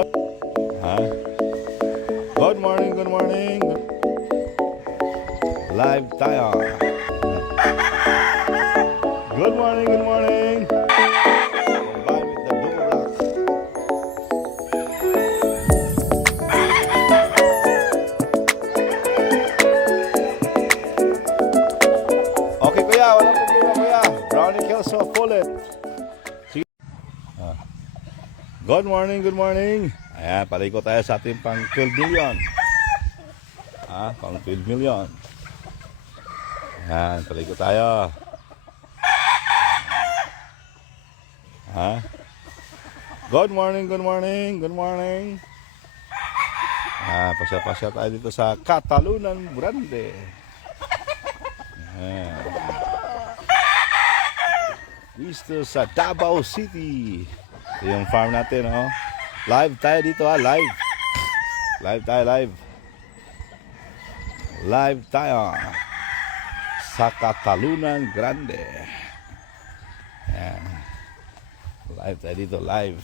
Good, ha? Good morning, good morning. Live tayo. Good morning, good morning. Combine with the double black. Okay kuya, walang problema kuya. Brownie Kelso, full it. Sige. Good morning, good morning. Ayan, paliko tayo sa ating pang 12 million. Pang 12 million. Ayan, paliko tayo. Good morning, good morning, good morning. Pasya-pasya tayo dito sa Catalunan Grande. Ayan. Dito sa Davao City. Ito yung farm natin, oh. Live tayo dito, live. Live tayo, live. Live tayo sa Catalunan Grande. Ayan. Live tayo dito, live.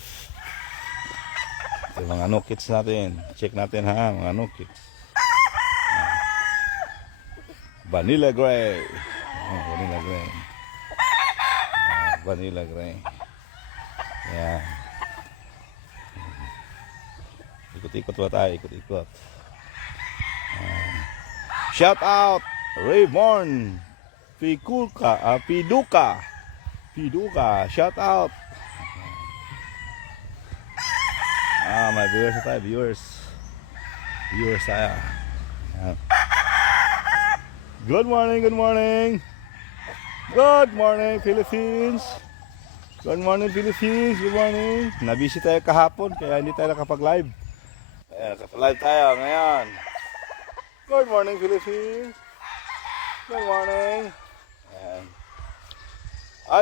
Ito yung mga no-kits natin. Check natin ha, mga no-kits. Vanilla Gray. Vanilla Gray. Vanilla Gray. Ayan. Ikot-ikot ba tayo? Ikot-ikot. Shout out Rayborn Piduka. Shout out. My viewers tayo, viewers tayo. Good morning, good morning. Good morning Philippines. Good morning Philippines, good morning. Nabisi tayo kahapon kaya hindi tayo nakapag-live. Nakapag-live tayo ngayon. Good morning Philippines. Good morning.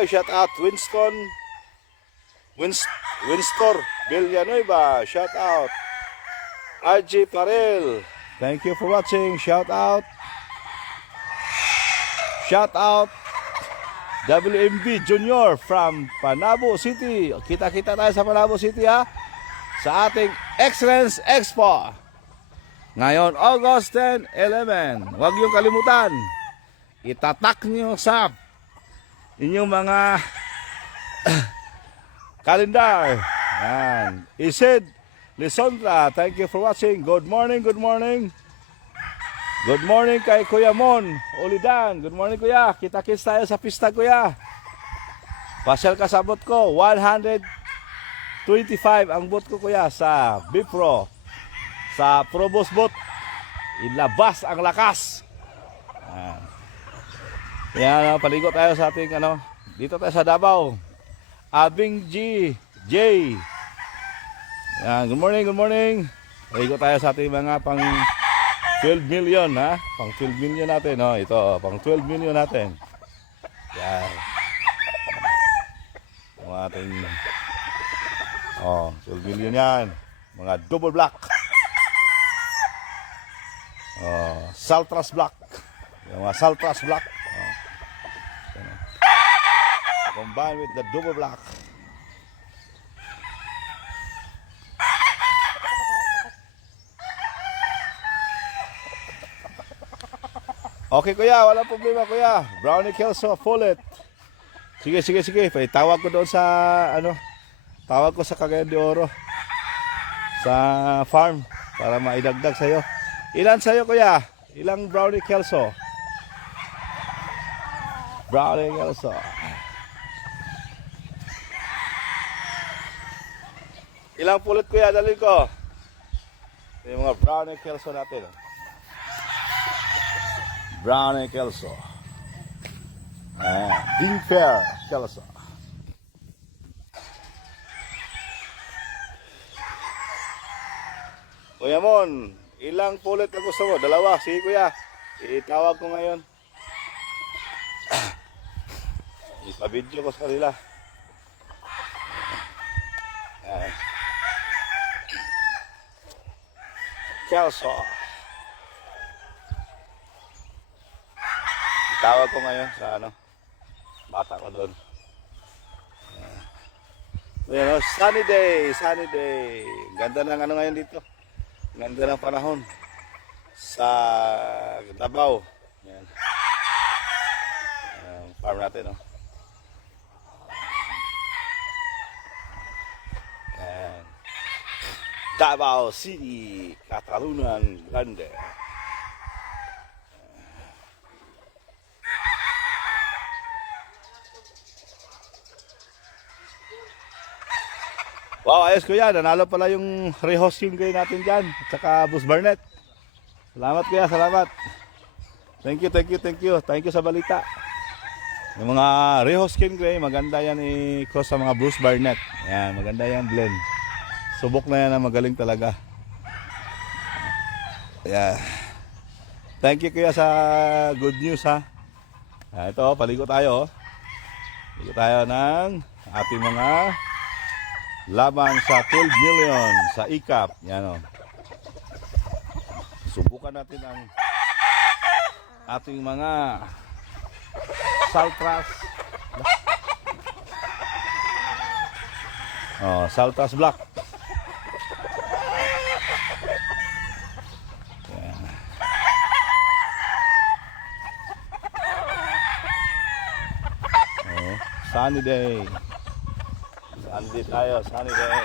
Shout out Winston Villanueva, shout out. RJ Parel, thank you for watching. Shout out WMB Junior from Panabo City. Kita-kita tayo sa Panabo City ha, sa ating Excellence Expo ngayon August 10, 11. Huwag niyong kalimutan, itatak niyo sa inyong mga kalendar. Yan. Isid Lisondra, thank you for watching. Good morning, good morning. Good morning kay Kuya Mon Ulidan. Good morning kuya. Kita-kits tayo sa pista kuya. Pasyal ka sa bot ko. 125 ang bot ko kuya sa Bipro. Sa Probos bot. Ilabas ang lakas. Yan, paligo tayo sa ating dito tayo sa Davao. Abing J. Yan, good morning, good morning. Paligo tayo sa ating mga pang 12 million ha. Pang 12 million natin, oh. Ito, pang 12 million natin. Yan. Ang ating 12 million yan. Mga double black. Saltras black. Yung mga Saltras black. Combined with the double black. Okay kuya, wala problema kuya. Brownie Kelso, full it. Sige. Tawag ko doon sa tawag ko sa Cagayan de Oro. Sa farm para maidagdag sa'yo. Ilan sa'yo kuya? Ilang Brownie Kelso? Brownie Kelso. Ilang pulot kuya, dalhin ko. Yung mga Brownie Kelso natin. Brownie Kelso. Being fair Kelso. Kuya Mon, ilang pulot na gusto mo? Dalawa. Sige kuya, itawag ko ngayon. Ipa-video ko sa kanila. Kelso. Itawag ko ngayon sa bata ko doon. Ayan, sunny day, sunny day. Ganda ng ano ngayon dito. Ganda ng panahon sa Davao. Ayan. Farm natin, no? Ayan. Davao City, Catalunya Grande. Wow, ayos kuya. Nanalo pala yung rehosting kayo natin dyan. At saka Bus Barnett. Salamat kuya, salamat. Thank you, thank you, thank you. Thank you sa balita. Yung mga rehosting kayo, maganda yan i-cross sa mga Bruce Barnett. Yan, maganda yan blend. Subok na yan na magaling talaga. Yeah. Thank you kuya sa good news ha. Ito, paligo tayo. Paligo tayo ng ating mga laban sa 12 million sa ICAP. Yan o. Subukan natin ang ating mga Saltras. Oh, Saltras Black. Yan. Oh, sunny day. Sunday tayo, sunny day.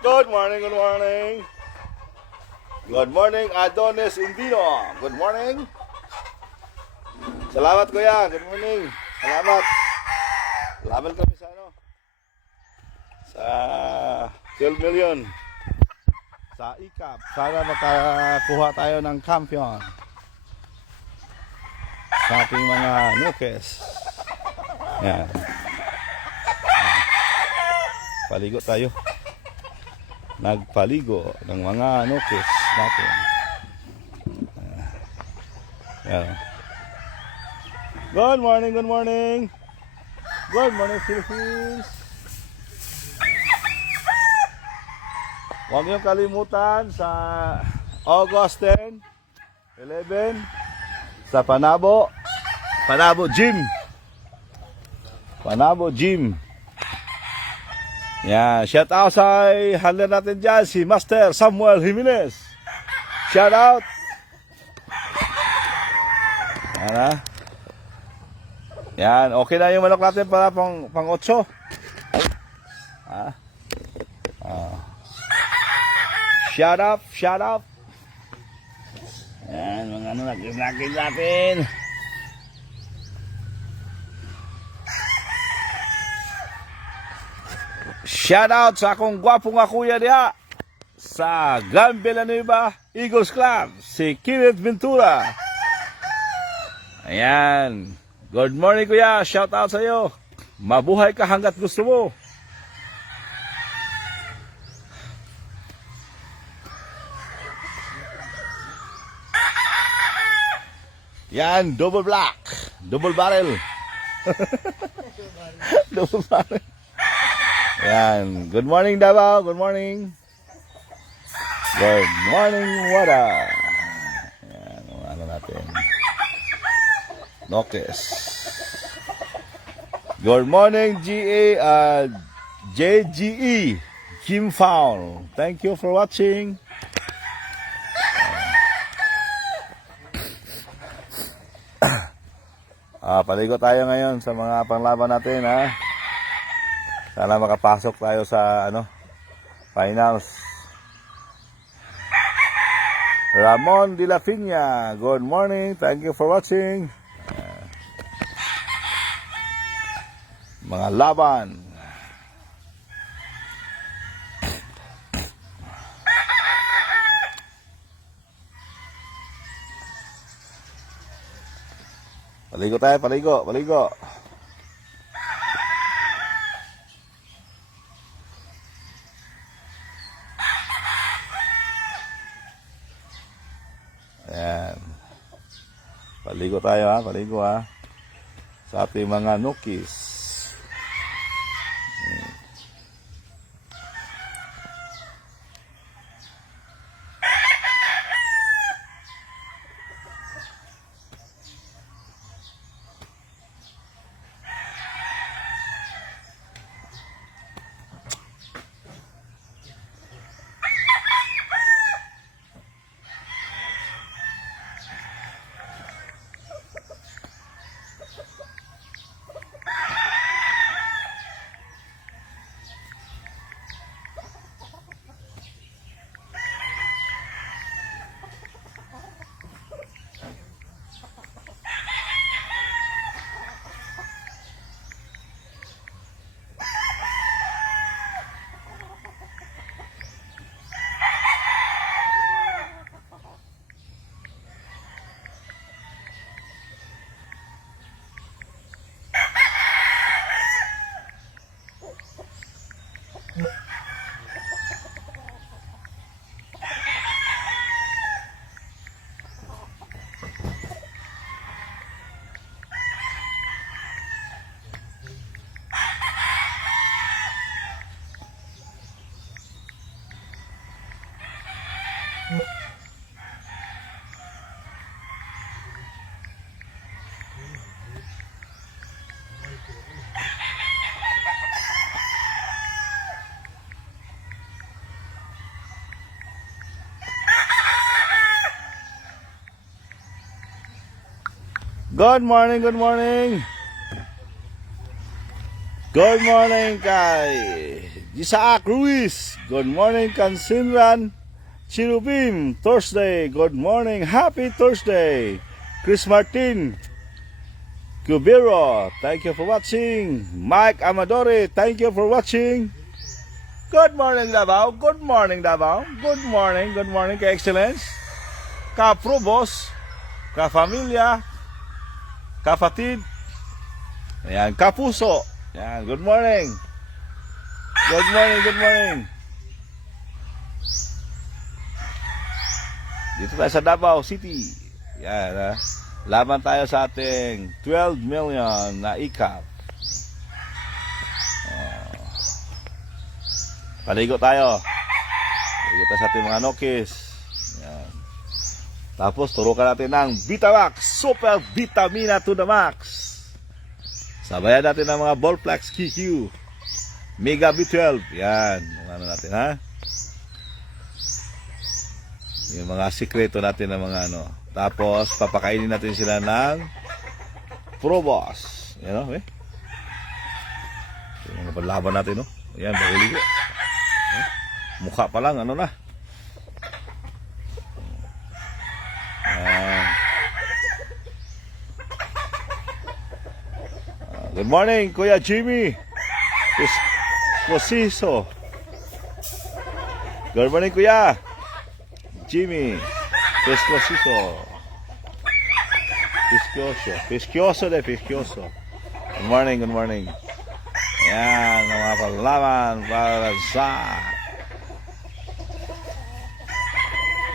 Good morning, good morning. Good morning, Adonis Indino. Good morning. Salamat kuya, good morning. Salamat. Laban kami sa ano? Sa 12 million. Sa ICAP. Sana makakuha tayo ng champion. Sa ating mga nukes. Yan. Paligo tayo. Nagpaligo ng mga nukes natin. Yan. Good morning, good morning. Good morning, Philippines. Huwag niyong kalimutan sa August 10, 11 sa Panabo Gym. Panabo Gym. Yan, shout out sa handler natin dyan, si Master Samuel Jimenez. Shout out. Yan ha. Yan, okay na yung manok natin para pang 8. Ha? Oh. Shout out, shout out. Yan, mga ano nag-snacking natin. Shout out sa akong gwapong kuya diha sa Gran Villanueva Eagles Club, si Kenneth Ventura. Ayan. Good morning kuya, shout out sa iyo. Mabuhay ka hanggat gusto mo. Yan, double black, double barrel. Double barrel. Yan. Good morning, Davao. Good morning. Good morning, Wada. Yan. Ano natin? Nokes. Good morning, JGE. Kim Fowl. Thank you for watching. Paligo tayo ngayon sa mga panglaban natin, ha? Sana makapasok tayo sa finals. Ramon de la Piña, good morning. Thank you for watching. Mga laban. Paligo tayo, paligo. Ayan. Paligo tayo ha, paligo ha. Sa ating mga nukis. Good morning, good morning. Good morning kay Isaac Ruiz. Good morning Kansinran Chirubim. Thursday. Good morning. Happy Thursday. Chris Martin Cubero. Thank you for watching. Mike Amadore. Thank you for watching. Good morning Davao. Good morning Davao. Good morning. Good morning kay Excellence. Ka-Probos. Ka-Familia. Ka-Fatid. Ayan. Kapuso. Yan, good morning. Good morning, good morning. Dito tayo sa Davao City. Yan, ha? Laban tayo sa ating 12 million na ICAP. Paligo tayo. Paligo tayo sa ating mga nokis. Yan. Tapos, turukan natin ng Vitamax. Super Vitamina to the Max. Sabayan natin ng mga Ballplex QQ. Mega B12. Yan. Ano natin, ha? Yung mga sikreto natin ng mga ano. Tapos, papakainin natin sila ng Probos. Yan, okay? Yung mga panlaban natin, no? Ayan, baguligo. Mukha pa lang, ano na? Good morning, Kuya Jimmy. Escosiso. Good morning, Kuya Jimmy. Escosiso. Fiskioso. Fiskioso de Fiskioso. Good morning, good morning. Ayan, mga palaman para sa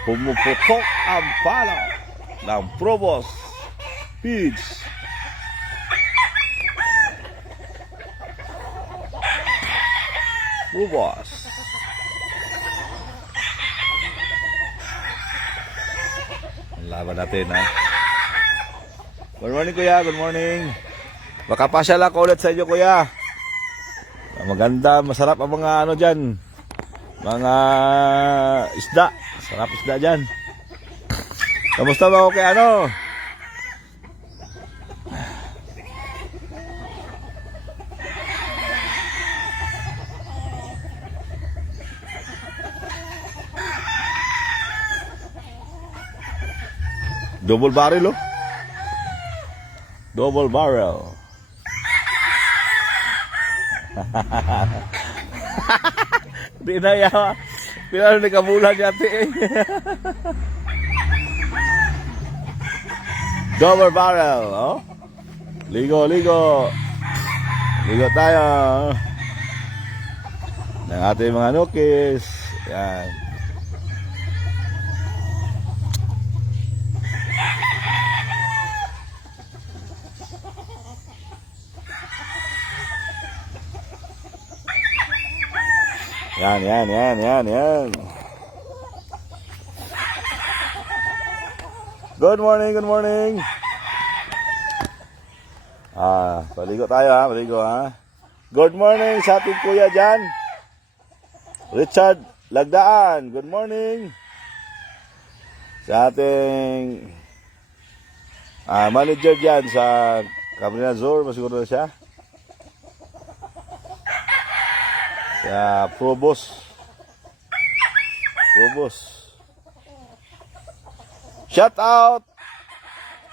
pumuputok ang palo ng Probos Pigs. Probos. Ang laban natin, ha? Good morning, Kuya. Good morning. Makapasyal ako ulit sa inyo, Kuya. Maganda, masarap ang mga ano dyan. Mga isda. Sarap isda dyan. Kamusta ba ako kay ano? Double barrel, oh. Double barrel. Di na yawa. Pinalo ni kabulan yati eh. Double barrel, oh. Ligo, ligo. Ligo tayo. Ng ating mga nukis. Yan. Yan. Good morning, good morning. Paligo tayo, ha, paligo, ha. Good morning sa ating kuya dyan. Richard Lagdaan, good morning. Sa ating manager dyan sa Cabrera Zor, masiguro na siya. Sa Probos. Shout out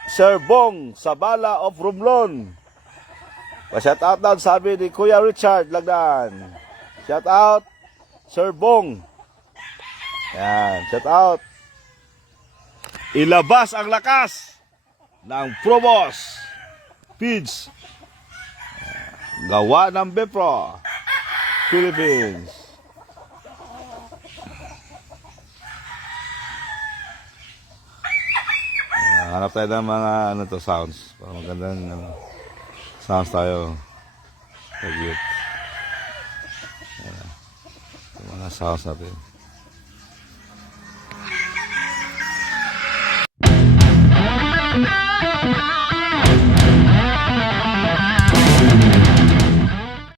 Sir Bong Sabala of Romblon. Pa-shout out daw sabi ni Kuya Richard Lagdaan. Shout out Sir Bong. Yan, shout out. Ilabas ang lakas ng Probos Pigs. Gawa ng Bepro Philippines. Hanap tayo ng mga ano to, sounds. Para magandang sounds tayo. Pag-yut. Mga sounds natin.